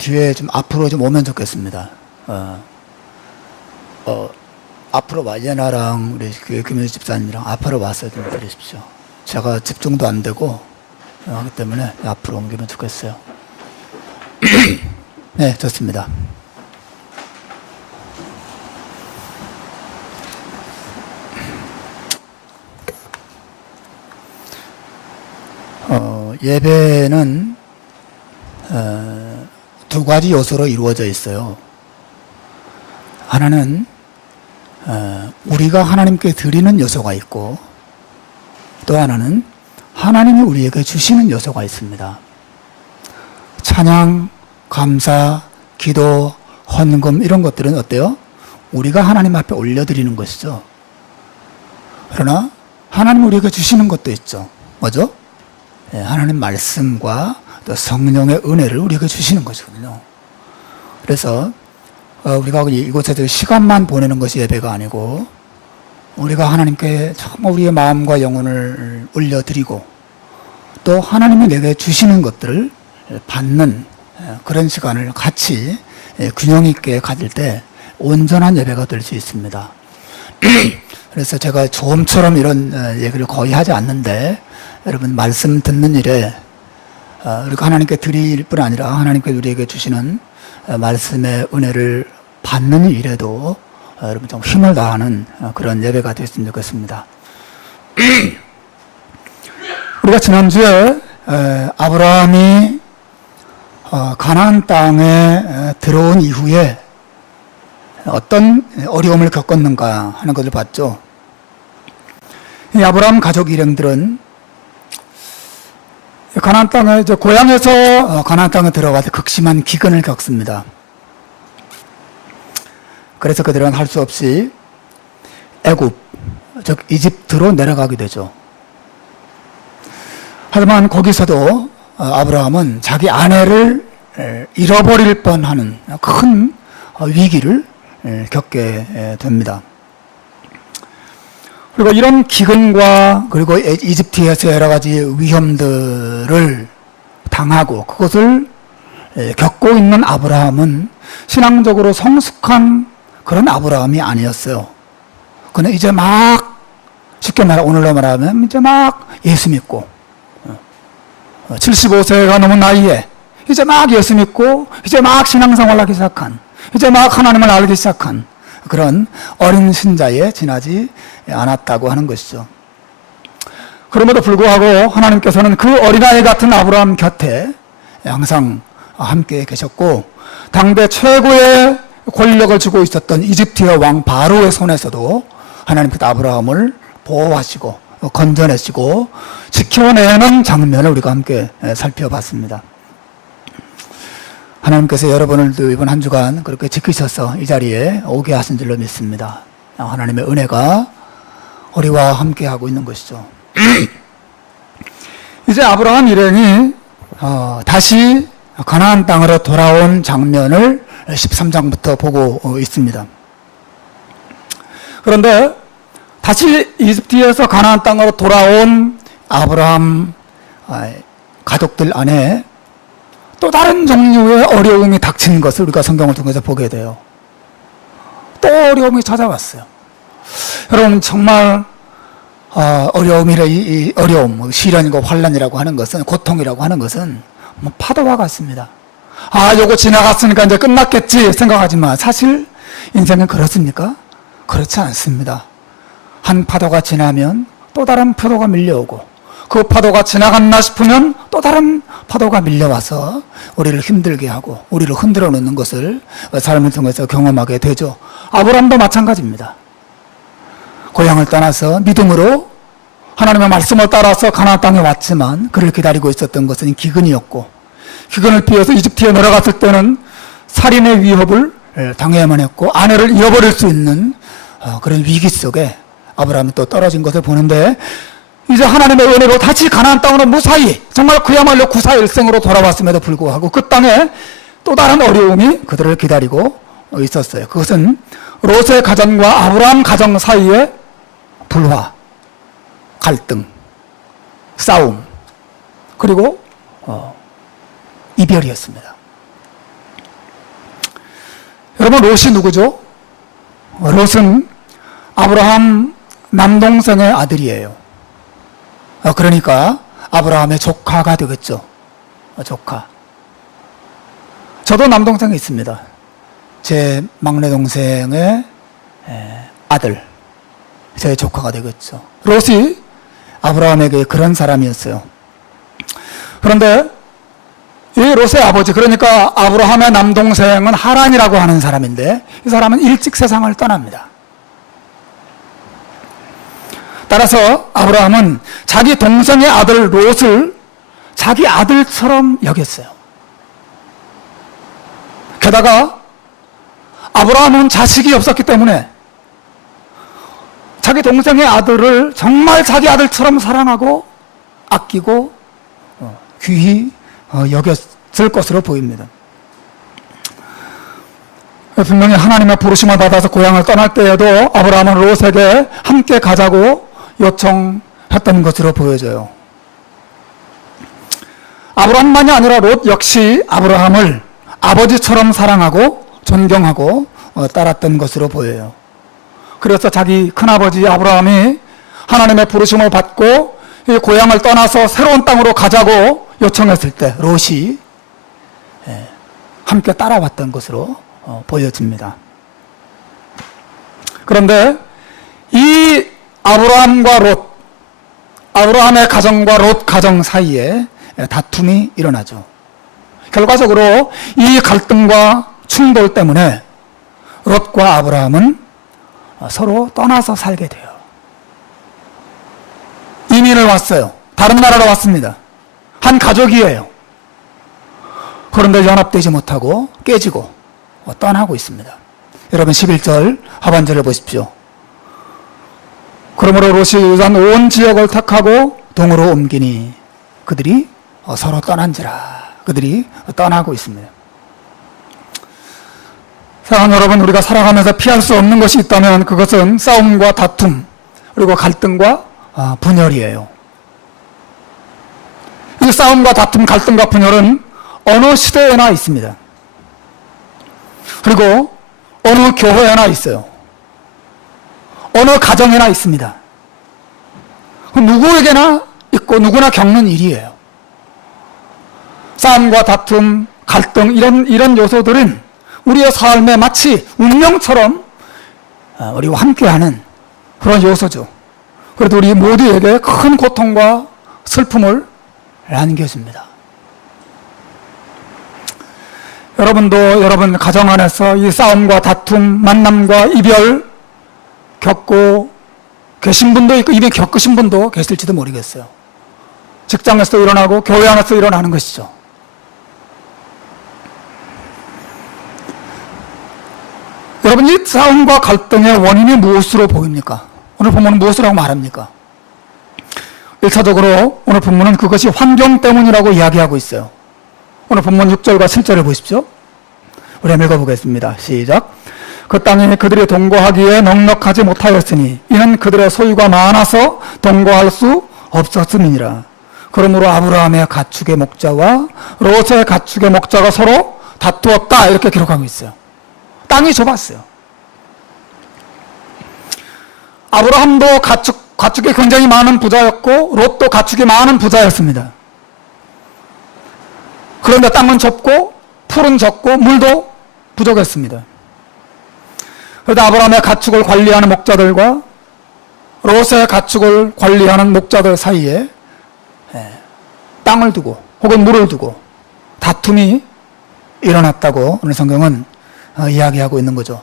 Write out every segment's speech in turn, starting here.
뒤에 좀 앞으로 좀 오면 좋겠습니다. 앞으로 와. 예나랑 우리 김효주 집사님이랑 앞으로 와서 좀 드리십시오. 제가 집중도 안 되고 하기 때문에 앞으로 옮기면 좋겠어요. 네, 좋습니다. 예배는 두 가지 요소로 이루어져 있어요. 하나는 우리가 하나님께 드리는 요소가 있고, 또 하나는 하나님이 우리에게 주시는 요소가 있습니다. 찬양, 감사, 기도, 헌금 이런 것들은 어때요? 우리가 하나님 앞에 올려드리는 것이죠. 그러나 하나님 우리에게 주시는 것도 있죠. 뭐죠? 하나님 말씀과 또 성령의 은혜를 우리에게 주시는 것이거든요. 그래서 우리가 이곳에서 시간만 보내는 것이 예배가 아니고, 우리가 하나님께 정말 우리의 마음과 영혼을 올려드리고, 또 하나님이 내게 주시는 것들을 받는 그런 시간을 같이 균형 있게 가질 때 온전한 예배가 될 수 있습니다. 그래서 제가 조음처럼 이런 얘기를 거의 하지 않는데, 여러분 말씀 듣는 일에 우리가 하나님께 드릴 뿐 아니라 하나님께 우리에게 주시는 말씀의 은혜를 받는 일에도 여러분 좀 힘을 다하는 그런 예배가 됐으면 좋겠습니다. 우리가 지난주에 아브라함이 가나안 땅에 들어온 이후에 어떤 어려움을 겪었는가 하는 것을 봤죠. 이 아브라함 가족 일행들은 가나안 땅에 고향에서 가나안 땅에 들어가서 극심한 기근을 겪습니다. 그래서 그들은 할 수 없이 애굽, 즉 이집트로 내려가게 되죠. 하지만 거기서도 아브라함은 자기 아내를 잃어버릴 뻔하는 큰 위기를 겪게 됩니다. 그리고 이런 기근과 그리고 이집트에서 여러 가지 위험들을 당하고 그것을 겪고 있는 아브라함은 신앙적으로 성숙한 그런 아브라함이 아니었어요. 그는 이제 막, 쉽게 말해 오늘로 말하면 이제 막 예수 믿고 75세가 넘은 나이에 이제 막 예수 믿고 이제 막 신앙생활을 하기 시작한, 이제 막 하나님을 알기 시작한 그런 어린 신자에 지나지 않았다고 하는 것이죠. 그럼에도 불구하고 하나님께서는 그 어린아이 같은 아브라함 곁에 항상 함께 계셨고, 당대 최고의 권력을 쥐고 있었던 이집트의 왕 바로의 손에서도 하나님께서 아브라함을 보호하시고 건져내시고 지켜내는 장면을 우리가 함께 살펴봤습니다. 하나님께서 여러분들도 이번 한 주간 그렇게 지키셔서 이 자리에 오게 하신 줄로 믿습니다. 하나님의 은혜가 우리와 함께 하고 있는 것이죠. 이제 아브라함 일행이 다시 가나안 땅으로 돌아온 장면을 13장부터 보고 있습니다. 그런데 다시 이집트에서 가나안 땅으로 돌아온 아브라함 가족들 안에 또 다른 종류의 어려움이 닥치는 것을 우리가 성경을 통해서 보게 돼요. 또 어려움이 찾아왔어요. 여러분 정말 어려움이라 이 어려움, 시련이고 환난이라고 하는 것은, 고통이라고 하는 것은 뭐 파도와 같습니다. 요거 지나갔으니까 이제 끝났겠지 생각하지만 사실 인생은 그렇습니까? 그렇지 않습니다. 한 파도가 지나면 또 다른 파도가 밀려오고, 그 파도가 지나갔나 싶으면 또 다른 파도가 밀려와서 우리를 힘들게 하고 우리를 흔들어 놓는 것을 삶을 통해서 경험하게 되죠. 아브라함도 마찬가지입니다. 고향을 떠나서 믿음으로 하나님의 말씀을 따라서 가나안 땅에 왔지만 그를 기다리고 있었던 것은 기근이었고, 기근을 피해서 이집트에 내려갔을 때는 살인의 위협을 당해야만 했고 아내를 잃어버릴 수 있는 그런 위기 속에 아브라함이 또 떨어진 것을 보는데, 이제 하나님의 은혜로 다시 가나안 땅으로 무사히, 정말 그야말로 구사일생으로 돌아왔음에도 불구하고 그 땅에 또 다른 어려움이 그들을 기다리고 있었어요. 그것은 롯의 가정과 아브라함 가정 사이의 불화, 갈등, 싸움, 그리고 이별이었습니다. 여러분, 롯이 누구죠? 롯은 아브라함 남동생의 아들이에요. 그러니까 아브라함의 조카가 되겠죠. 조카. 저도 남동생이 있습니다. 제 막내 동생의 아들, 제 조카가 되겠죠. 롯이 아브라함에게 그런 사람이었어요. 그런데 이 롯의 아버지, 그러니까 아브라함의 남동생은 하란이라고 하는 사람인데, 이 사람은 일찍 세상을 떠납니다. 따라서 아브라함은 자기 동생의 아들 롯을 자기 아들처럼 여겼어요. 게다가 아브라함은 자식이 없었기 때문에 자기 동생의 아들을 정말 자기 아들처럼 사랑하고 아끼고 귀히 여겼을 것으로 보입니다. 분명히 하나님의 부르심을 받아서 고향을 떠날 때에도 아브라함은 롯에게 함께 가자고 요청했던 것으로 보여져요. 아브라함만이 아니라 롯 역시 아브라함을 아버지처럼 사랑하고 존경하고 따랐던 것으로 보여요. 그래서 자기 큰아버지 아브라함이 하나님의 부르심을 받고 이 고향을 떠나서 새로운 땅으로 가자고 요청했을 때 롯이 함께 따라왔던 것으로 보여집니다. 그런데 이 아브라함과 롯, 아브라함의 가정과 롯 가정 사이에 다툼이 일어나죠. 결과적으로 이 갈등과 충돌 때문에 롯과 아브라함은 서로 떠나서 살게 돼요. 이민을 왔어요. 다른 나라로 왔습니다. 한 가족이에요. 그런데 연합되지 못하고 깨지고 떠나고 있습니다. 여러분 11절 하반절을 보십시오. 그러므로 롯이 유단 온 지역을 택하고 동으로 옮기니 그들이 서로 떠난지라. 그들이 떠나고 있습니다. 사랑하는 여러분, 우리가 살아가면서 피할 수 없는 것이 있다면 그것은 싸움과 다툼 그리고 갈등과 분열이에요. 이 싸움과 다툼, 갈등과 분열은 어느 시대에나 있습니다. 그리고 어느 교회에나 있어요. 어느 가정에나 있습니다. 누구에게나 있고 누구나 겪는 일이에요. 싸움과 다툼, 갈등 이런 요소들은 우리의 삶에 마치 운명처럼 우리와 함께하는 그런 요소죠. 그래도 우리 모두에게 큰 고통과 슬픔을 안겨줍니다. 여러분도 여러분 가정 안에서 이 싸움과 다툼, 만남과 이별 겪고 계신 분도 있고 이미 겪으신 분도 계실지도 모르겠어요. 직장에서 일어나고 교회 안에서 일어나는 것이죠. 여러분, 이 싸움과 갈등의 원인이 무엇으로 보입니까? 오늘 본문은 무엇이라고 말합니까? 1차적으로 오늘 본문은 그것이 환경 때문이라고 이야기하고 있어요. 오늘 본문 6절과 7절을 보십시오. 우리 한번 읽어보겠습니다. 시작. 그 땅이 그들이 동거하기에 넉넉하지 못하였으니 이는 그들의 소유가 많아서 동거할 수 없었음이니라. 그러므로 아브라함의 가축의 목자와 롯의 가축의 목자가 서로 다투었다. 이렇게 기록하고 있어요. 땅이 좁았어요. 아브라함도 가축이 굉장히 많은 부자였고 롯도 가축이 많은 부자였습니다. 그런데 땅은 좁고 풀은 적고 물도 부족했습니다. 그런데 아브라함의 가축을 관리하는 목자들과 롯의 가축을 관리하는 목자들 사이에 땅을 두고 혹은 물을 두고 다툼이 일어났다고 오늘 성경은 이야기하고 있는 거죠.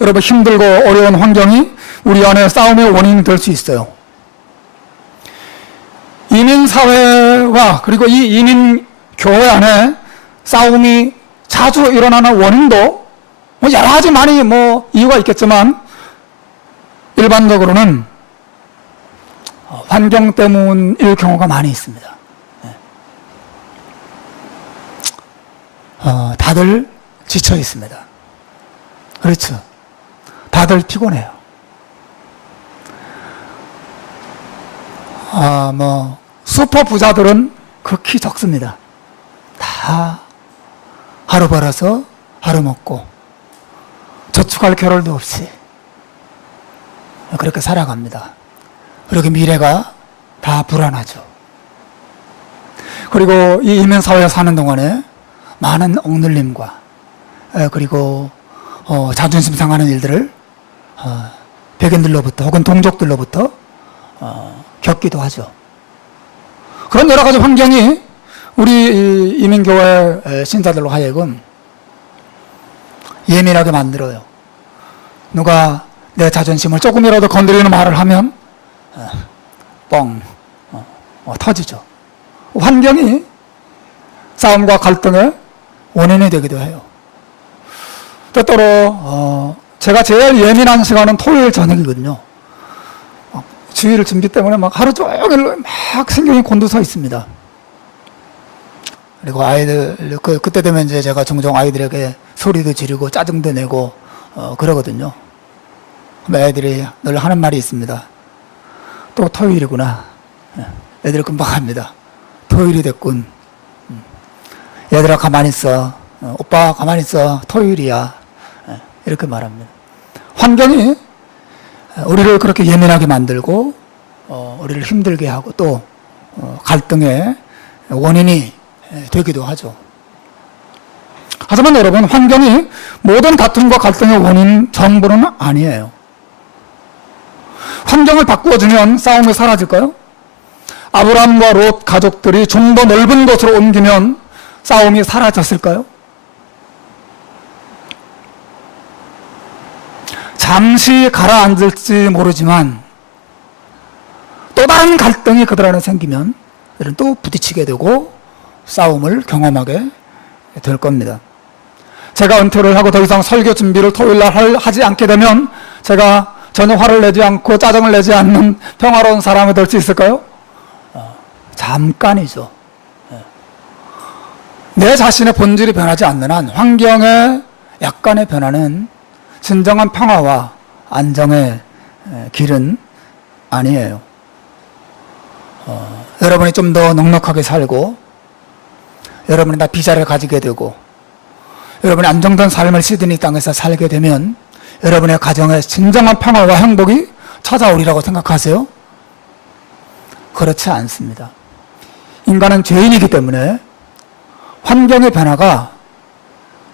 여러분, 힘들고 어려운 환경이 우리 안에 싸움의 원인이 될 수 있어요. 이민사회와 그리고 이 이민교회 안에 싸움이 자주 일어나는 원인도 여러 가지 많이 이유가 있겠지만 일반적으로는 환경 때문일 경우가 많이 있습니다. 다들 지쳐 있습니다. 그렇죠. 다들 피곤해요. 슈퍼 부자들은 극히 적습니다. 다 하루 벌어서 하루 먹고 저축할 겨를도 없이 그렇게 살아갑니다. 그렇게 미래가 다 불안하죠. 그리고 이 이민사회에 사는 동안에 많은 억눌림과 그리고 자존심 상하는 일들을 백인들로부터 혹은 동족들로부터 겪기도 하죠. 그런 여러 가지 환경이 우리 이민교회 신자들로 하여금 예민하게 만들어요. 누가 내 자존심을 조금이라도 건드리는 말을 하면 뻥 터지죠. 환경이 싸움과 갈등의 원인이 되기도 해요. 때때로 제가 제일 예민한 시간은 토요일 저녁이거든요. 주일 준비 때문에 막 하루 종일 막 신경이 곤두서 있습니다. 그리고 아이들 그때 되면 이제 제가 종종 아이들에게 소리도 지르고 짜증도 내고 그러거든요. 애들이 늘 하는 말이 있습니다. 또 토요일이구나. 애들 금방 합니다. 토요일이 됐군. 얘들아 가만히 있어. 오빠 가만히 있어. 토요일이야. 이렇게 말합니다. 환경이 우리를 그렇게 예민하게 만들고 우리를 힘들게 하고 또 갈등의 원인이 되기도 하죠. 하지만 여러분, 환경이 모든 다툼과 갈등의 원인 전부는 아니에요. 환경을 바꾸어주면 싸움이 사라질까요? 아브라함과 롯 가족들이 좀 더 넓은 곳으로 옮기면 싸움이 사라졌을까요? 잠시 가라앉을지 모르지만 또 다른 갈등이 그들 안에 생기면 그들은 또 부딪히게 되고 싸움을 경험하게 될 겁니다. 제가 은퇴를 하고 더 이상 설교 준비를 토요일날 하지 않게 되면 제가 전혀 화를 내지 않고 짜증을 내지 않는 평화로운 사람이 될 수 있을까요? 잠깐이죠. 내 자신의 본질이 변하지 않는 한 환경의 약간의 변화는 진정한 평화와 안정의 길은 아니에요. 여러분이 좀 더 넉넉하게 살고 여러분이 다 비자를 가지게 되고 여러분이 안정된 삶을 시드니 땅에서 살게 되면 여러분의 가정에 진정한 평화와 행복이 찾아오리라고 생각하세요? 그렇지 않습니다. 인간은 죄인이기 때문에 환경의 변화가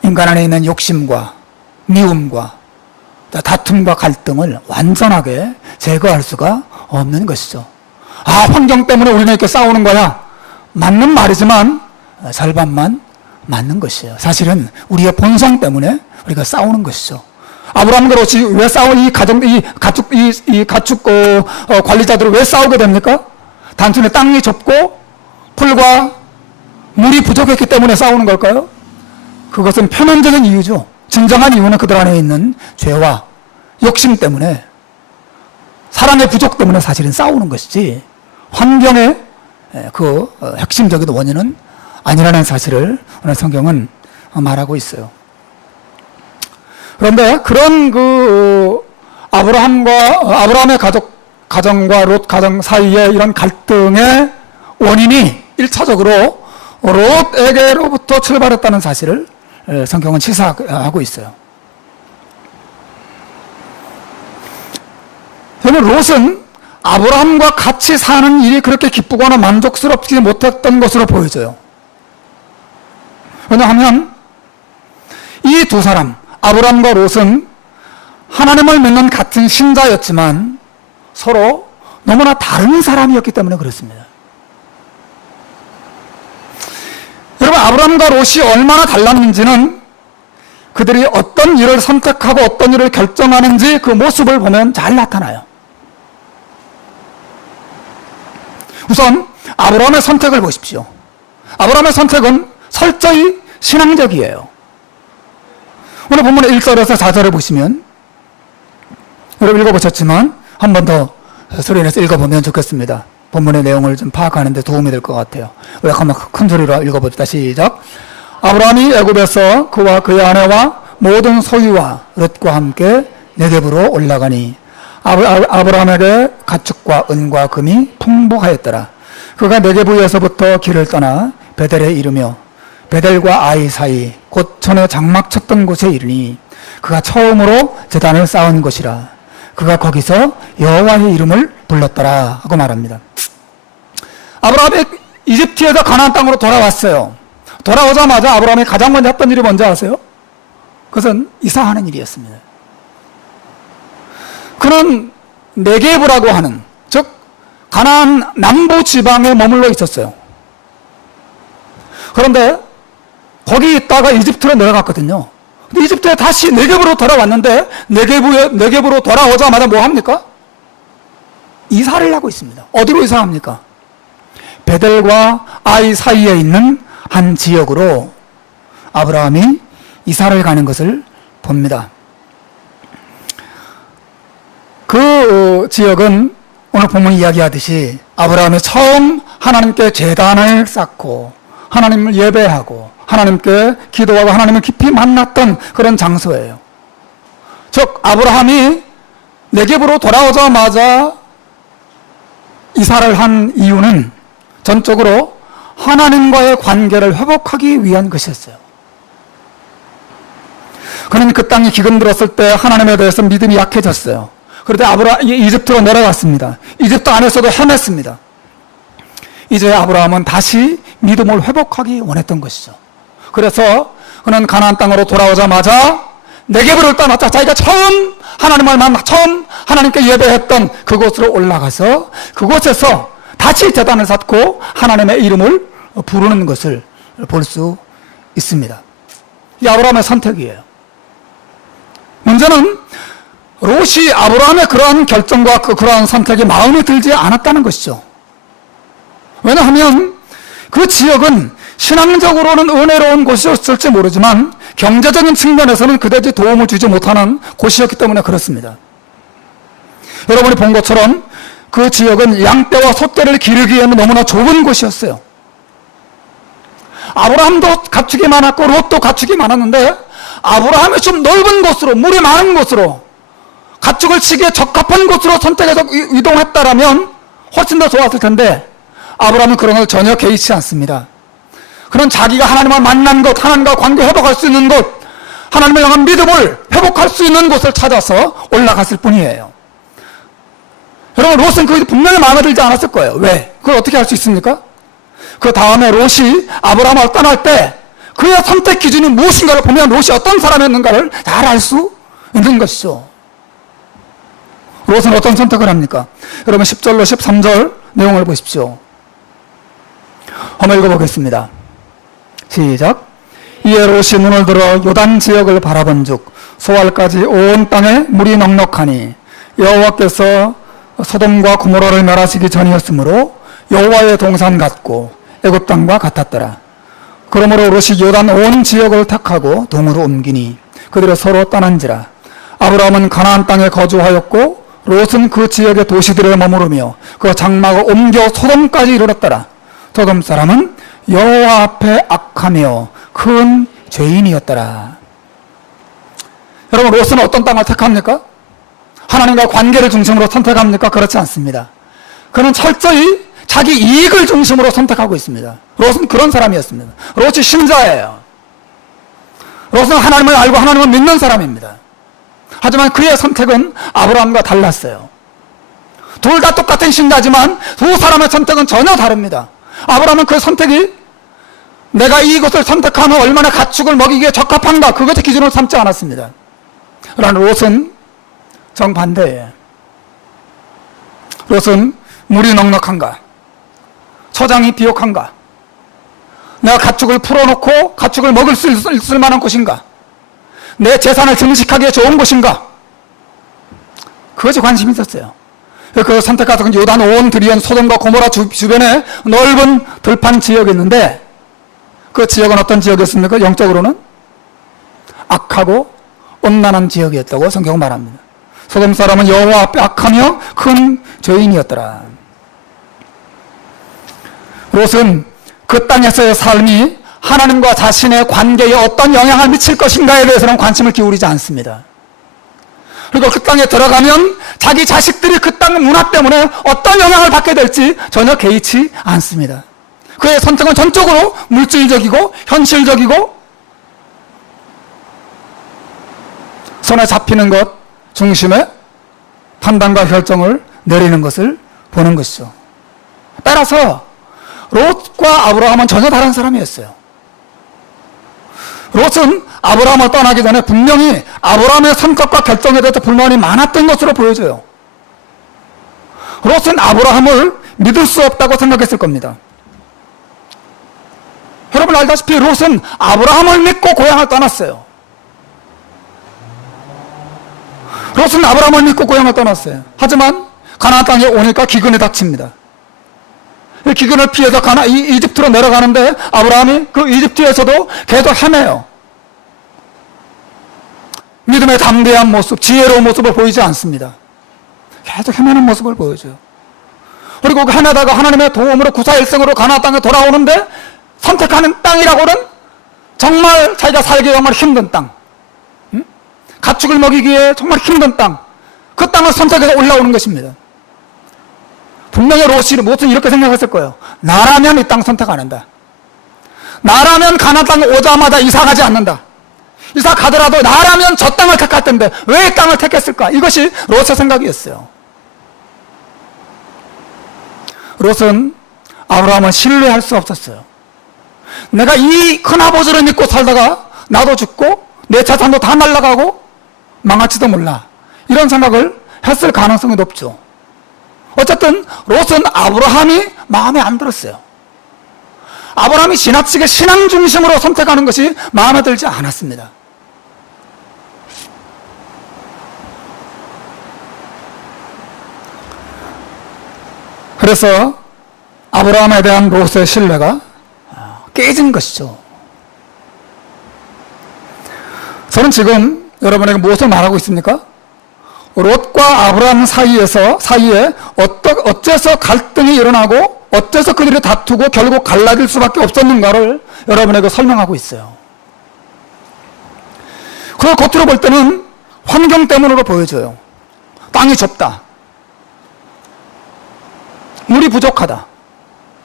인간 안에 있는 욕심과 미움과 다툼과 갈등을 완전하게 제거할 수가 없는 것이죠. 환경 때문에 우리는 이렇게 싸우는 거야. 맞는 말이지만 절반만 맞는 것이에요. 사실은 우리의 본성 때문에 우리가 싸우는 것이죠. 아브라함과 롯이 왜 이 가축 관리자들을 왜 싸우게 됩니까? 단순히 땅이 좁고 풀과 물이 부족했기 때문에 싸우는 걸까요? 그것은 표면적인 이유죠. 진정한 이유는 그들 안에 있는 죄와 욕심 때문에, 사랑의 부족 때문에 사실은 싸우는 것이지 환경의 그 핵심적인 원인은 아니라는 사실을 오늘 성경은 말하고 있어요. 그런데 그런 아브라함의 가정과 롯 가정 사이에 이런 갈등의 원인이 1차적으로 롯에게로부터 출발했다는 사실을 성경은 시사하고 있어요. 저는 롯은 아브라함과 같이 사는 일이 그렇게 기쁘거나 만족스럽지 못했던 것으로 보여져요. 왜냐하면 이 두 사람, 아브라함과 롯은 하나님을 믿는 같은 신자였지만 서로 너무나 다른 사람이었기 때문에 그렇습니다. 여러분, 아브라함과 롯이 얼마나 달랐는지는 그들이 어떤 일을 선택하고 어떤 일을 결정하는지 그 모습을 보면 잘 나타나요. 우선 아브라함의 선택을 보십시오. 아브라함의 선택은 철저히 신앙적이에요. 오늘 본문의 1절에서 4절을 보시면, 여러분 읽어보셨지만 한 번 더 소리내서 읽어보면 좋겠습니다. 본문의 내용을 좀 파악하는 데 도움이 될 것 같아요. 우리 한번 큰 소리로 읽어봅시다. 시작. 아브라함이 애굽에서 그와 그의 아내와 모든 소유와 롯과 함께 네겝으로 올라가니 아브라함에게 가축과 은과 금이 풍부하였더라. 그가 네겝에서부터 길을 떠나 베델에 이르며 베델과 아이 사이 곧 전에 장막 쳤던 곳에 이르니 그가 처음으로 제단을 쌓은 곳이라. 그가 거기서 여호와의 이름을 불렀더라 하고 말합니다. 아브라함이 이집트에서 가나안 땅으로 돌아왔어요. 돌아오자마자 아브라함이 가장 먼저 했던 일이 뭔지 아세요? 그것은 이사하는 일이었습니다. 그는 네게브라고 하는, 즉 가나안 남부 지방에 머물러 있었어요. 그런데 거기 있다가 이집트로 내려갔거든요. 근데 이집트에 다시 네게브로 돌아왔는데 네게브로 돌아오자마자 뭐 합니까? 이사를 하고 있습니다. 어디로 이사합니까? 베델과 아이 사이에 있는 한 지역으로 아브라함이 이사를 가는 것을 봅니다. 그 지역은 오늘 본문이 이야기하듯이 아브라함이 처음 하나님께 제단을 쌓고 하나님을 예배하고 하나님께 기도하고 하나님을 깊이 만났던 그런 장소예요. 즉 아브라함이 네겝으로 돌아오자마자 이사를 한 이유는 전적으로 하나님과의 관계를 회복하기 위한 것이었어요. 그는 그 땅이 기근 들었을 때 하나님에 대해서 믿음이 약해졌어요. 그런데 이집트로 내려갔습니다. 이집트 안에서도 헤맸습니다. 이제 아브라함은 다시 믿음을 회복하기 원했던 것이죠. 그래서 그는 가나안 땅으로 돌아오자마자 네겝을 떠났다. 자기가 처음 하나님을 만나 처음 하나님께 예배했던 그곳으로 올라가서 그곳에서 다시 제단을 쌓고 하나님의 이름을 부르는 것을 볼 수 있습니다. 이 아브라함의 선택이에요. 문제는 롯이 아브라함의 그러한 결정과 그러한 선택이 마음에 들지 않았다는 것이죠. 왜냐하면 그 지역은 신앙적으로는 은혜로운 곳이었을지 모르지만 경제적인 측면에서는 그다지 도움을 주지 못하는 곳이었기 때문에 그렇습니다. 여러분이 본 것처럼 그 지역은 양떼와 소떼를 기르기에는 너무나 좁은 곳이었어요. 아브라함도 가축이 많았고 롯도 가축이 많았는데 아브라함이 좀 넓은 곳으로, 물이 많은 곳으로, 가축을 치기에 적합한 곳으로 선택해서 이동했다라면 훨씬 더 좋았을 텐데 아브라함은 그런 걸 전혀 개의치 않습니다. 그는 자기가 하나님을 만난 곳, 하나님과 관계 회복할 수 있는 곳, 하나님을 향한 믿음을 회복할 수 있는 곳을 찾아서 올라갔을 뿐이에요. 여러분, 롯은 그게 분명히 마음에 들지 않았을 거예요. 왜? 그걸 어떻게 할 수 있습니까? 그 다음에 롯이 아브라함을 떠날 때 그의 선택 기준이 무엇인가를 보면 롯이 어떤 사람이었는가를 잘 알 수 있는 것이죠. 롯은 어떤 선택을 합니까? 여러분 10절로 13절 내용을 보십시오. 한번 읽어보겠습니다. 시작. 이에 롯이 눈을 들어 요단 지역을 바라본즉 소알까지 온 땅에 물이 넉넉하니 여호와께서 소돔과 고모라를 멸하시기 전이었으므로 여호와의 동산 같고 애굽 땅과 같았더라. 그러므로 롯이 요단 온 지역을 택하고 동으로 옮기니 그들이 서로 떠난지라. 아브라함은 가나안 땅에 거주하였고 롯은 그 지역의 도시들에 머무르며 그 장막을 옮겨 소돔까지 이르렀더라. 소돔 사람은 여호와 앞에 악하며 큰 죄인이었더라. 여러분, 롯은 어떤 땅을 택합니까? 하나님과 관계를 중심으로 선택합니까? 그렇지 않습니다. 그는 철저히 자기 이익을 중심으로 선택하고 있습니다. 롯은 그런 사람이었습니다. 롯이 신자예요. 롯은 하나님을 알고 하나님을 믿는 사람입니다. 하지만 그의 선택은 아브라함과 달랐어요. 둘 다 똑같은 신자지만 두 사람의 선택은 전혀 다릅니다. 아브라함은 그 선택이 내가 이것을 선택하면 얼마나 가축을 먹이기에 적합한가, 그것의 기준으로 삼지 않았습니다. 그러나 롯은 정반대예요. 롯은 물이 넉넉한가, 처장이 비옥한가, 내가 가축을 풀어놓고 가축을 먹을 수 있을 만한 곳인가, 내 재산을 증식하기에 좋은 곳인가, 그것이 관심이 있었어요. 그 선택가서 요단 온 들이온 소돔과 고모라 주변에 넓은 들판 지역이 있는데 그 지역은 어떤 지역이었습니까? 영적으로는 악하고 음란한 지역이었다고 성경은 말합니다. 소돔 사람은 여호와 앞에 악하며 큰 죄인이었더라. 롯은 그 땅에서의 삶이 하나님과 자신의 관계에 어떤 영향을 미칠 것인가에 대해서는 관심을 기울이지 않습니다. 그리고 그 땅에 들어가면 자기 자식들이 그 땅 문화 때문에 어떤 영향을 받게 될지 전혀 개의치 않습니다. 그의 선택은 전적으로 물질적이고 현실적이고 손에 잡히는 것 중심에 판단과 결정을 내리는 것을 보는 것이죠. 따라서 롯과 아브라함은 전혀 다른 사람이었어요. 롯은 아브라함을 떠나기 전에 분명히 아브라함의 성격과 결정에 대해서 불만이 많았던 것으로 보여져요. 롯은 아브라함을 믿을 수 없다고 생각했을 겁니다. 여러분 알다시피 롯은 아브라함을 믿고 고향을 떠났어요. 롯은 아브라함을 믿고 고향을 떠났어요. 하지만 가나안 땅에 오니까 기근에 닥칩니다. 이 기근을 피해서 이집트로 내려가는데 아브라함이 그 이집트에서도 계속 헤매요. 믿음의 담대한 모습, 지혜로운 모습을 보이지 않습니다. 계속 헤매는 모습을 보여줘요. 그리고 헤매다가 하나님의 도움으로 구사일생으로 가나안 땅에 돌아오는데 선택하는 땅이라고는 정말 자기가 살기 정말 힘든 땅, 가축을 먹이기에 정말 힘든 땅, 그 땅을 선택해서 올라오는 것입니다. 분명히 롯은 이렇게 생각했을 거예요. 나라면 이 땅 선택 안 한다. 나라면 가나안 땅에 오자마자 이사 가지 않는다. 이사 가더라도 나라면 저 땅을 택할 텐데 왜 이 땅을 택했을까? 이것이 롯의 생각이었어요. 롯은 아브라함을 신뢰할 수 없었어요. 내가 이 큰아버지를 믿고 살다가 나도 죽고 내 재산도 다 날아가고 망할지도 몰라. 이런 생각을 했을 가능성이 높죠. 어쨌든 롯은 아브라함이 마음에 안 들었어요. 아브라함이 지나치게 신앙 중심으로 선택하는 것이 마음에 들지 않았습니다. 그래서 아브라함에 대한 롯의 신뢰가 깨진 것이죠. 저는 지금 여러분에게 무엇을 말하고 있습니까? 롯과 아브라함 사이에 어째서 갈등이 일어나고 어째서 그들이 다투고 결국 갈라질 수밖에 없었는가를 여러분에게 설명하고 있어요. 그 겉으로 볼 때는 환경 때문으로 보여져요. 땅이 좁다. 물이 부족하다.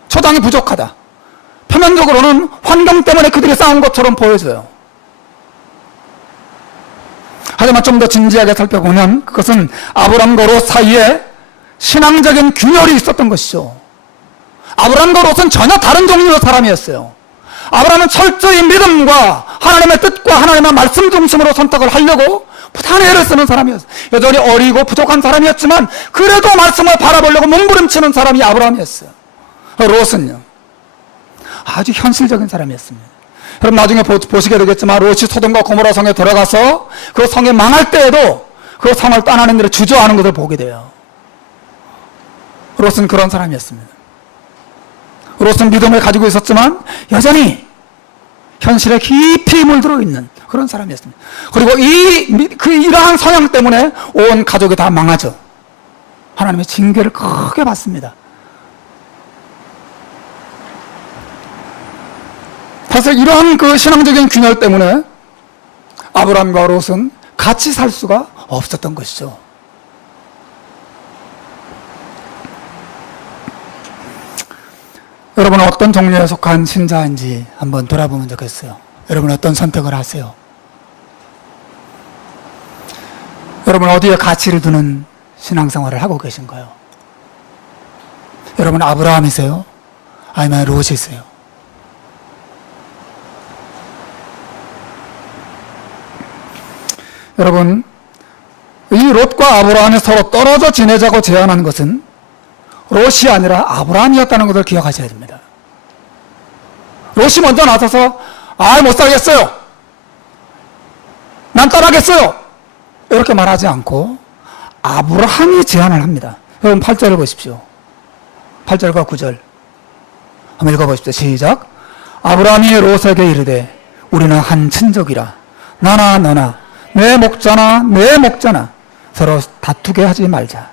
초당이 부족하다. 표면적으로는 환경 때문에 그들이 싸운 것처럼 보여져요. 하지만 좀 더 진지하게 살펴보면 그것은 아브람과 롯 사이에 신앙적인 균열이 있었던 것이죠. 아브람과 롯은 전혀 다른 종류의 사람이었어요. 아브람은 철저히 믿음과 하나님의 뜻과 하나님의 말씀 중심으로 선택을 하려고 부단히 애를 쓰는 사람이었어요. 여전히 어리고 부족한 사람이었지만 그래도 말씀을 바라보려고 몸부림치는 사람이 아브람이었어요. 롯은요, 아주 현실적인 사람이었습니다. 여러분 나중에 보시게 되겠지만 롯이 소돔과 고모라 성에 들어가서 그 성이 망할 때에도 그 성을 떠나는 일을 주저하는 것을 보게 돼요. 롯은 그런 사람이었습니다. 롯은 믿음을 가지고 있었지만 여전히 현실에 깊이 물들어 있는 그런 사람이었습니다. 그리고 이러한 성향 때문에 온 가족이 다 망하죠. 하나님의 징계를 크게 받습니다. 사실 이러한 그 신앙적인 균열 때문에 아브람과 롯은 같이 살 수가 없었던 것이죠. 여러분은 어떤 종류에 속한 신자인지 한번 돌아보면 좋겠어요. 여러분 어떤 선택을 하세요? 여러분 어디에 가치를 두는 신앙생활을 하고 계신가요? 여러분 아브라함이세요? 아니면 롯이세요? 여러분 이 롯과 아브라함이 서로 떨어져 지내자고 제안한 것은 롯이 아니라 아브라함이었다는 것을 기억하셔야 됩니다. 롯이 먼저 나서서 못 살겠어요. 난 떠나겠어요. 이렇게 말하지 않고 아브라함이 제안을 합니다. 여러분 8절을 보십시오. 8절과 9절 한번 읽어보십시오. 시작. 아브라함이 롯에게 이르되 우리는 한 친족이라 나나 너나 내 목자나 내 목자나 서로 다투게 하지 말자.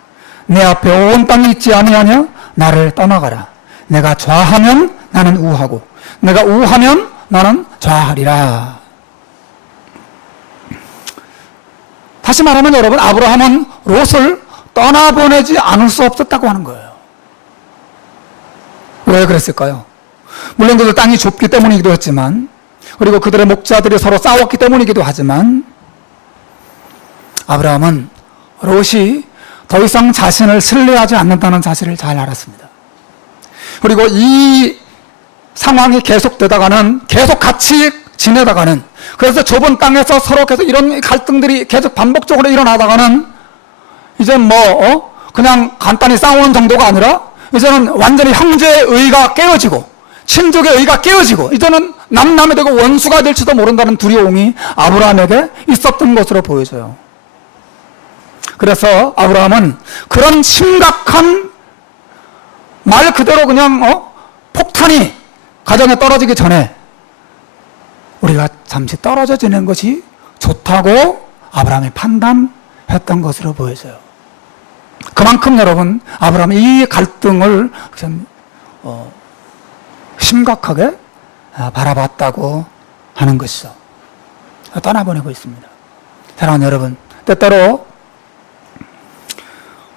내 앞에 온 땅이 있지 아니하냐? 나를 떠나가라. 내가 좌하면 나는 우하고 내가 우하면 나는 좌하리라. 다시 말하면 여러분 아브라함은 롯을 떠나보내지 않을 수 없었다고 하는 거예요. 왜 그랬을까요? 물론 그들 땅이 좁기 때문이기도 했지만 그리고 그들의 목자들이 서로 싸웠기 때문이기도 하지만 아브라함은 롯이 더 이상 자신을 신뢰하지 않는다는 사실을 잘 알았습니다. 그리고 이 상황이 계속되다가는, 계속 같이 지내다가는, 그래서 좁은 땅에서 서로 계속 이런 갈등들이 계속 반복적으로 일어나다가는 이제 그냥 간단히 싸우는 정도가 아니라 이제는 완전히 형제의 의가 깨어지고 친족의 의가 깨어지고 이제는 남남이 되고 원수가 될지도 모른다는 두려움이 아브라함에게 있었던 것으로 보여져요. 그래서 아브라함은 그런 심각한, 말 그대로 그냥 폭탄이 가정에 떨어지기 전에 우리가 잠시 떨어져 지내는 것이 좋다고 아브라함이 판단했던 것으로 보여져요. 그만큼 여러분, 아브라함이 이 갈등을 심각하게 바라봤다고 하는 것이죠. 떠나보내고 있습니다. 사랑하는 여러분, 때때로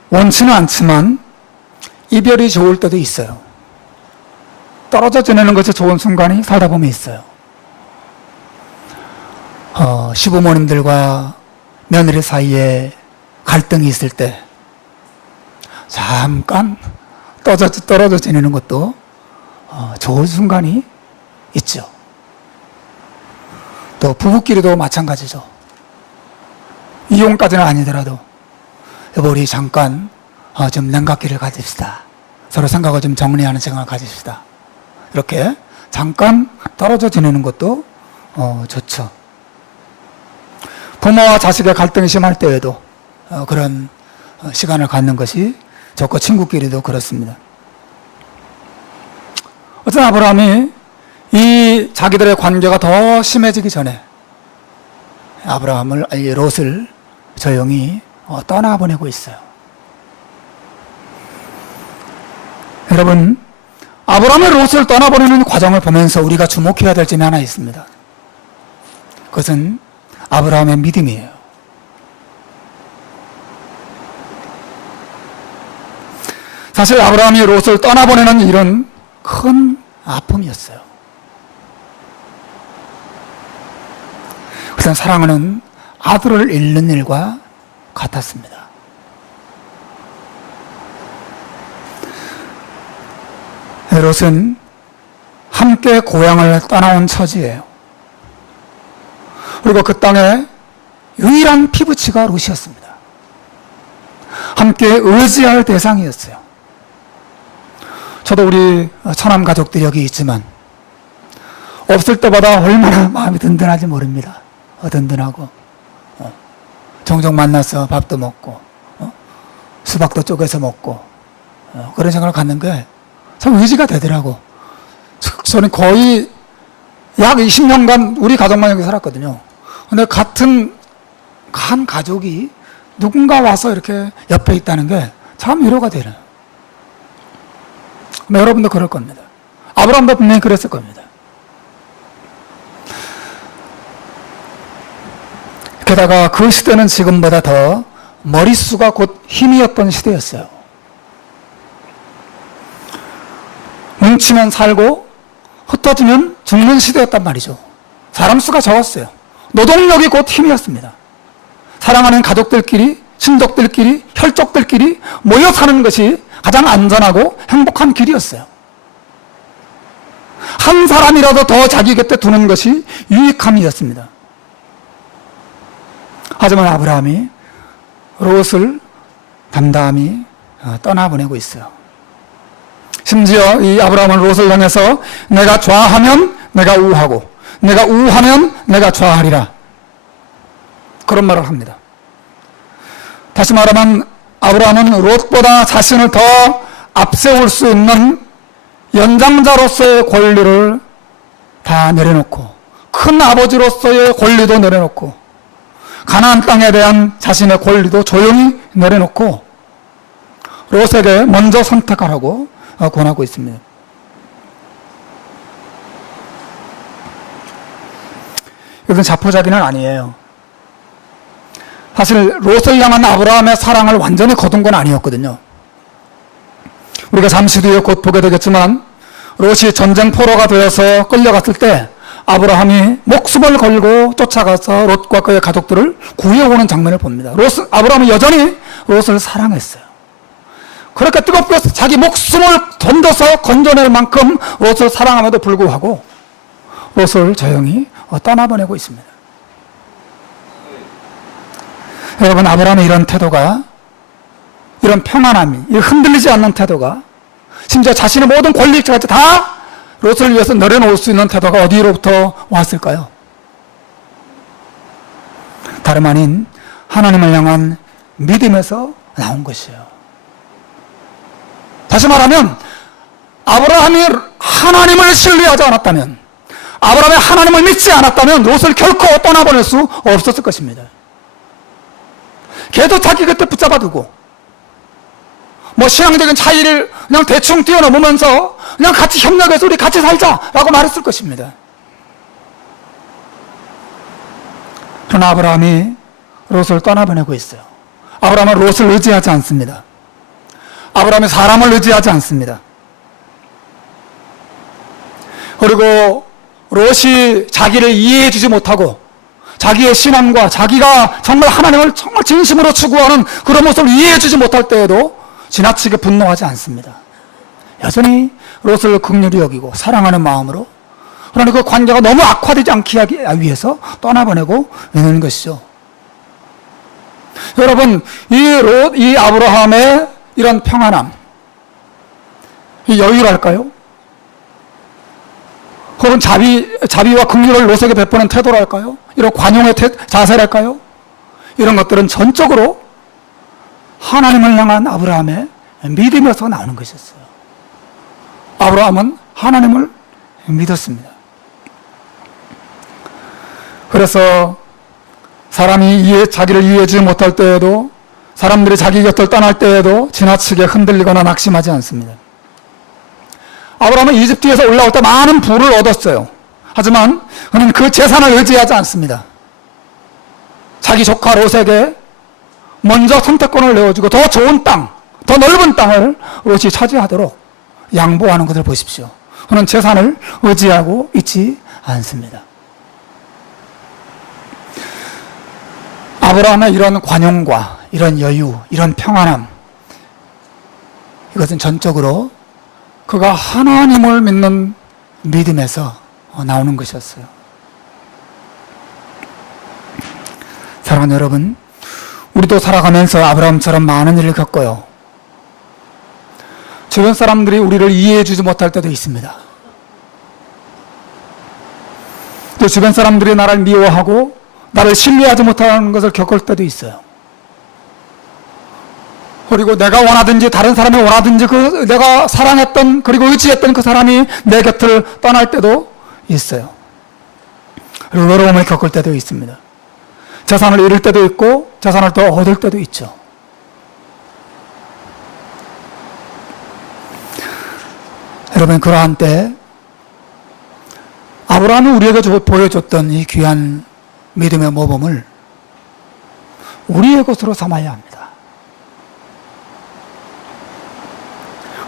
원치는 않지만 이별이 좋을 때도 있어요. 떨어져 지내는 것이 좋은 순간이 살다 보면 있어요. 시부모님들과 며느리 사이에 갈등이 있을 때 잠깐 떨어져 지내는 것도 좋은 순간이 있죠. 또 부부끼리도 마찬가지죠. 이혼까지는 아니더라도 여보, 우리 잠깐 좀 냉각기를 가집시다. 서로 생각을 좀 정리하는 시간을 가집시다. 이렇게 잠깐 떨어져 지내는 것도 좋죠. 부모와 자식의 갈등이 심할 때에도 그런 시간을 갖는 것이 좋고, 친구끼리도 그렇습니다. 어떤 아브라함이 이 자기들의 관계가 더 심해지기 전에 롯을 조용히 떠나보내고 있어요. 여러분, 아브라함이 롯을 떠나보내는 과정을 보면서 우리가 주목해야 될 점이 하나 있습니다. 그것은 아브라함의 믿음이에요. 사실 아브라함이 롯을 떠나보내는 일은 큰 아픔이었어요. 그것은 사랑하는 아들을 잃는 일과 같았습니다. 롯은 함께 고향을 떠나온 처지예요. 그리고 그 땅에 유일한 피부치가 롯이었습니다. 함께 의지할 대상이었어요. 저도 우리 처남 가족들이 여기 있지만 없을 때보다 얼마나 마음이 든든한지 모릅니다. 든든하고 종종 만나서 밥도 먹고 수박도 쪼개서 먹고 그런 생각을 갖는 게 참 의지가 되더라고. 저는 거의 약 20년간 우리 가족만 여기 살았거든요. 근데 같은 한 가족이 누군가 와서 이렇게 옆에 있다는 게 참 위로가 되네요. 여러분도 그럴 겁니다. 아브라함도 분명히 그랬을 겁니다. 게다가 그 시대는 지금보다 더 머릿수가 곧 힘이었던 시대였어요. 뭉치면 살고 흩어지면 죽는 시대였단 말이죠. 사람 수가 적었어요. 노동력이 곧 힘이었습니다. 사랑하는 가족들끼리, 친족들끼리, 혈족들끼리 모여 사는 것이 가장 안전하고 행복한 길이었어요. 한 사람이라도 더 자기 곁에 두는 것이 유익함이었습니다. 하지만 아브라함이 롯을 담담히 떠나보내고 있어요. 심지어 이 아브라함은 롯을 향해서 내가 좌하면 내가 우하고 내가 우하면 내가 좌하리라, 그런 말을 합니다. 다시 말하면 아브라함은 롯보다 자신을 더 앞세울 수 있는 연장자로서의 권리를 다 내려놓고, 큰 아버지로서의 권리도 내려놓고, 가나안 땅에 대한 자신의 권리도 조용히 내려놓고 롯에게 먼저 선택하라고 권하고 있습니다. 이것은 자포자기는 아니에요. 사실 롯을 향한 아브라함의 사랑을 완전히 거둔 건 아니었거든요. 우리가 잠시 뒤에 곧 보게 되겠지만 롯이 전쟁 포로가 되어서 끌려갔을 때 아브라함이 목숨을 걸고 쫓아가서 롯과 그의 가족들을 구해오는 장면을 봅니다. 아브라함은 여전히 롯을 사랑했어요. 그렇게 뜨겁게 자기 목숨을 던져서 건져낼 만큼 롯을 사랑함에도 불구하고 롯을 조용히 떠나보내고 있습니다. 여러분, 아브라함의 이런 태도가, 이런 평안함이, 흔들리지 않는 태도가, 심지어 자신의 모든 권리까지 다 롯을 위해서 내려놓을 수 있는 태도가 어디로부터 왔을까요? 다름 아닌 하나님을 향한 믿음에서 나온 것이에요. 다시 말하면 아브라함이 하나님을 신뢰하지 않았다면, 아브라함이 하나님을 믿지 않았다면 롯을 결코 떠나보낼 수 없었을 것입니다. 걔도 자기 곁에 붙잡아두고 신앙적인 차이를 그냥 대충 뛰어넘으면서 그냥 같이 협력해서 우리 같이 살자라고 말했을 것입니다. 그러나 아브라함이 롯을 떠나보내고 있어요. 아브라함은 롯을 의지하지 않습니다. 아브라함이 사람을 의지하지 않습니다. 그리고 롯이 자기를 이해해 주지 못하고 자기의 신앙과 자기가 정말 하나님을 정말 진심으로 추구하는 그런 모습을 이해해 주지 못할 때에도 지나치게 분노하지 않습니다. 여전히 롯을 긍휼히 여기고 사랑하는 마음으로, 그러나 그 관계가 너무 악화되지 않게 하기 위해서 떠나보내고 있는 것이죠. 여러분, 이 아브라함의 이런 평안함, 이 여유랄까요? 혹은 자비와 긍휼을 롯에게 베푸는 태도랄까요? 이런 관용의 자세랄까요? 이런 것들은 전적으로 하나님을 향한 아브라함의 믿음에서 나오는 것이었어요. 아브라함은 하나님을 믿었습니다. 그래서 사람이 자기를 이해하지 못할 때에도, 사람들이 자기 곁을 떠날 때에도 지나치게 흔들리거나 낙심하지 않습니다. 아브라함은 이집트에서 올라올 때 많은 부를 얻었어요. 하지만 그는 그 재산을 의지하지 않습니다. 자기 조카 롯에게 먼저 선택권을 내어주고 더 좋은 땅, 더 넓은 땅을 롯이 차지하도록 양보하는 것을 보십시오. 그는 재산을 의지하고 있지 않습니다. 아브라함의 이런 관용과 이런 여유, 이런 평안함, 이것은 전적으로 그가 하나님을 믿는 믿음에서 나오는 것이었어요. 사랑하는 여러분, 우리도 살아가면서 아브라함처럼 많은 일을 겪어요. 주변 사람들이 우리를 이해해 주지 못할 때도 있습니다. 또 주변 사람들이 나를 미워하고 나를 신뢰하지 못하는 것을 겪을 때도 있어요. 그리고 내가 원하든지 다른 사람이 원하든지 내가 사랑했던 그리고 의지했던 그 사람이 내 곁을 떠날 때도 있어요. 그리고 외로움을 겪을 때도 있습니다. 재산을 잃을 때도 있고 재산을 더 얻을 때도 있죠. 여러분, 그러한 때 아브라함이 우리에게 보여줬던 이 귀한 믿음의 모범을 우리의 것으로 삼아야 합니다.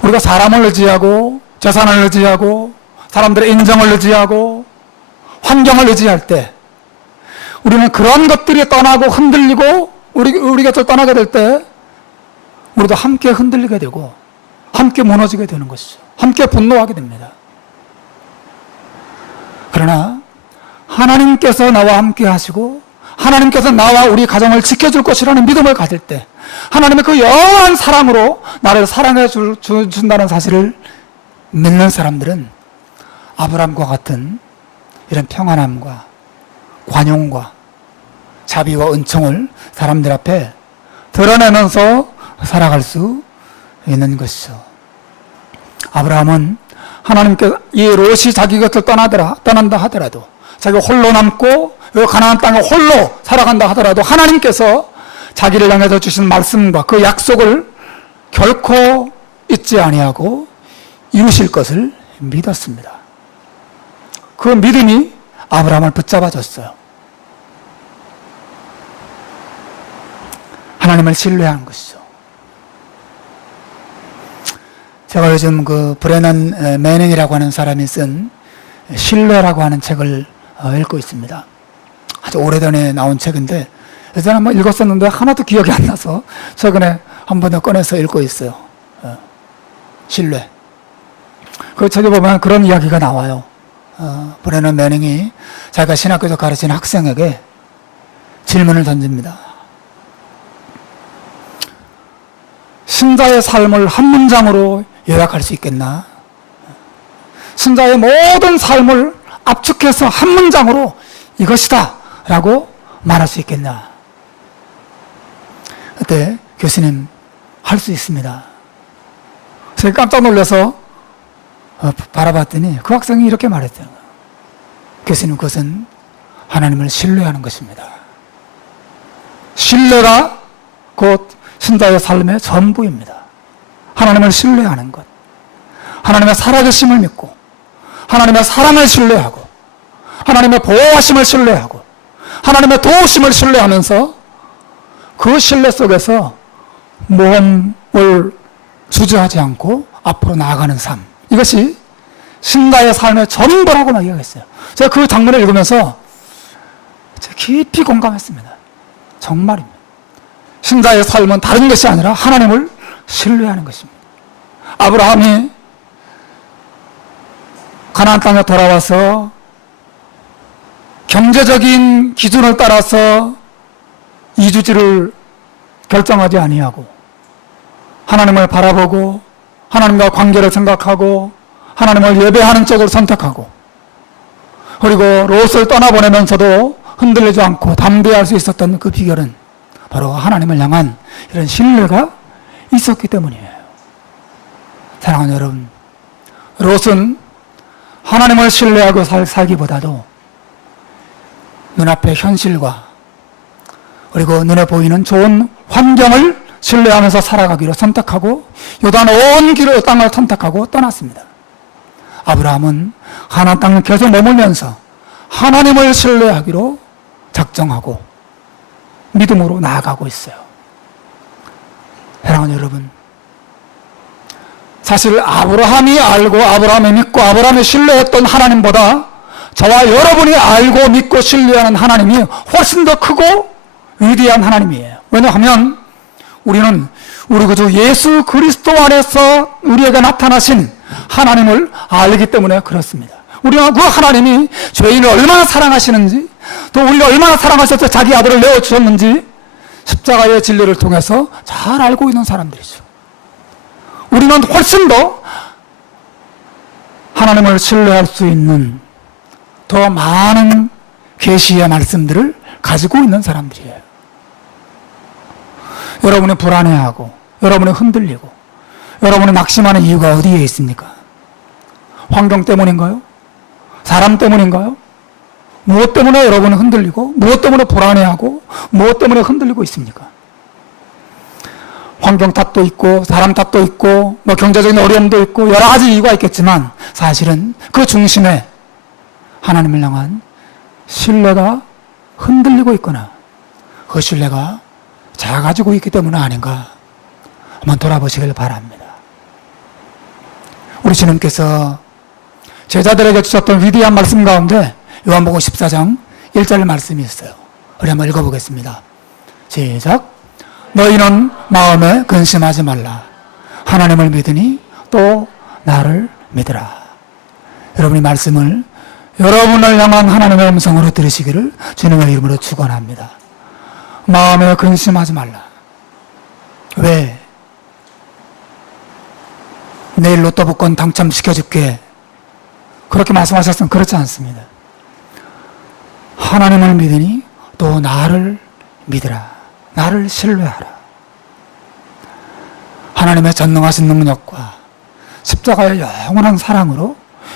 우리가 사람을 의지하고 재산을 의지하고 사람들의 인정을 의지하고 환경을 의지할 때 우리는 그런 것들이 떠나고 흔들리고 우리 곁을 떠나게 될 때 우리도 함께 흔들리게 되고 함께 무너지게 되는 것이죠. 함께 분노하게 됩니다. 그러나 하나님께서 나와 함께 하시고 하나님께서 나와 우리 가정을 지켜줄 것이라는 믿음을 가질 때 하나님의 그 영원한 사랑으로 나를 사랑해 준다는 사실을 믿는 사람들은 아브라함과 같은 이런 평안함과 관용과 자비와 은총을 사람들 앞에 드러내면서 살아갈 수 있는 것이죠. 아브라함은 하나님께 이 롯이 자기 곁을 떠난다 하더라도 자기가 홀로 남고 가나안 땅에 홀로 살아간다 하더라도 하나님께서 자기를 향해서 주신 말씀과 그 약속을 결코 잊지 아니하고 이루실 것을 믿었습니다. 그 믿음이 아브라함을 붙잡아줬어요. 하나님을 신뢰한 것이죠. 제가 요즘 그 브레넌 매닝이라고 하는 사람이 쓴 신뢰라고 하는 책을 읽고 있습니다. 아주 오래전에 나온 책인데 예전에 한번 읽었었는데 하나도 기억이 안 나서 최근에 한 번 더 꺼내서 읽고 있어요. 신뢰. 그 책에 보면 그런 이야기가 나와요. 브레넌 매닝이 자기가 신학교에서 가르치는 학생에게 질문을 던집니다. 신자의 삶을 한 문장으로 요약할 수 있겠나? 신자의 모든 삶을 압축해서 한 문장으로 이것이다 라고 말할 수 있겠나? 그때 교수님, 할 수 있습니다. 제가 깜짝 놀라서 바라봤더니 그 학생이 이렇게 말했어요. 교수님, 그것은 하나님을 신뢰하는 것입니다. 신뢰가 곧 신자의 삶의 전부입니다. 하나님을 신뢰하는 것, 하나님의 살아계심을 믿고 하나님의 사랑을 신뢰하고 하나님의 보호하심을 신뢰하고 하나님의 도우심을 신뢰하면서 그 신뢰 속에서 모험을 주저하지 않고 앞으로 나아가는 삶, 이것이 신자의 삶의 전부라고 막 이야기했어요. 제가 그 장면을 읽으면서 깊이 공감했습니다. 정말입니다. 신자의 삶은 다른 것이 아니라 하나님을 신뢰하는 것입니다. 아브라함이 가나안 땅에 돌아와서 경제적인 기준을 따라서 이주지를 결정하지 아니하고 하나님을 바라보고 하나님과 관계를 생각하고 하나님을 예배하는 쪽을 선택하고 그리고 롯을 떠나보내면서도 흔들리지 않고 담대할 수 있었던 그 비결은 바로 하나님을 향한 이런 신뢰가 있었기 때문이에요. 사랑하는 여러분, 롯은 하나님을 신뢰하고 살기보다도 눈앞의 현실과 그리고 눈에 보이는 좋은 환경을 신뢰하면서 살아가기로 선택하고 요단 온 길을 땅을 선택하고 떠났습니다. 아브라함은 가나안 땅에 계속 머물면서 하나님을 신뢰하기로 작정하고 믿음으로 나아가고 있어요. 사랑하는 여러분, 사실 아브라함이 알고 아브라함이 믿고 아브라함이 신뢰했던 하나님보다 저와 여러분이 알고 믿고 신뢰하는 하나님이 훨씬 더 크고 위대한 하나님이에요. 왜냐하면 우리는 우리 구주 예수 그리스도 안에서 우리에게 나타나신 하나님을 알기 때문에 그렇습니다. 우리가 그 하나님이 죄인을 얼마나 사랑하시는지, 또 우리를 얼마나 사랑하셔서 자기 아들을 내어주셨는지 십자가의 진리를 통해서 잘 알고 있는 사람들이죠. 우리는 훨씬 더 하나님을 신뢰할 수 있는 더 많은 계시의 말씀들을 가지고 있는 사람들이에요. 여러분이 불안해하고 여러분이 흔들리고 여러분이 낙심하는 이유가 어디에 있습니까? 환경 때문인가요? 사람 때문인가요? 무엇 때문에 여러분이 흔들리고 무엇 때문에 불안해하고 무엇 때문에 흔들리고 있습니까? 환경 탓도 있고 사람 탓도 있고 뭐 경제적인 어려움도 있고 여러 가지 이유가 있겠지만 사실은 그 중심에 하나님을 향한 신뢰가 흔들리고 있거나 그 신뢰가 작아지고 있기 때문은 아닌가 한번 돌아보시길 바랍니다. 우리 주님께서 제자들에게 주셨던 위대한 말씀 가운데 요한복음 14장 1절 말씀이 있어요. 우리 한번 읽어보겠습니다. 시작. 너희는 마음에 근심하지 말라. 하나님을 믿으니 또 나를 믿으라. 여러분이 말씀을 여러분을 향한 하나님의 음성으로 들으시기를 주님의 이름으로 축원합니다. 마음에 근심하지 말라. 왜? 내일 로또 복권 당첨시켜줄게. 그렇게 말씀하셨으면 그렇지 않습니다. 하나님을 믿으니 또 나를 믿으라. 나를 신뢰하라. 하나님의 전능하신 능력과 십자가의 영원한 사랑으로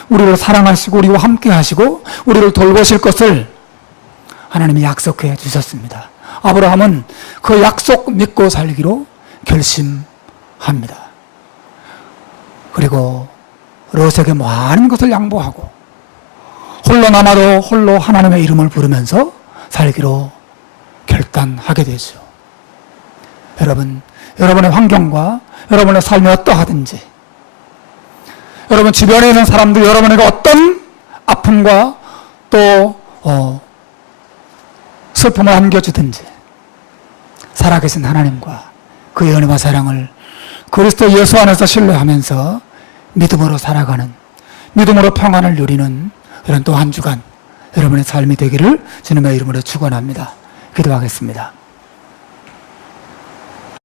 우리를 사랑하시고 우리와 함께 하시고 우리를 돌보실 것을 하나님이 약속해 주셨습니다. 아브라함은 그 약속 믿고 살기로 결심합니다. 그리고 롯에게 많은 것을 양보하고 홀로 남아도 홀로 하나님의 이름을 부르면서 살기로 결단하게 되죠. 여러분, 여러분의 환경과 여러분의 삶이 어떠하든지 여러분 주변에 있는 사람들 여러분에게 어떤 아픔과 또 슬픔을 안겨주든지 살아계신 하나님과 그의 은혜와 사랑을 그리스도 예수 안에서 신뢰하면서 믿음으로 살아가는, 믿음으로 평안을 누리는 이런 또 한 주간 여러분의 삶이 되기를 주님의 이름으로 축원합니다. 기도하겠습니다.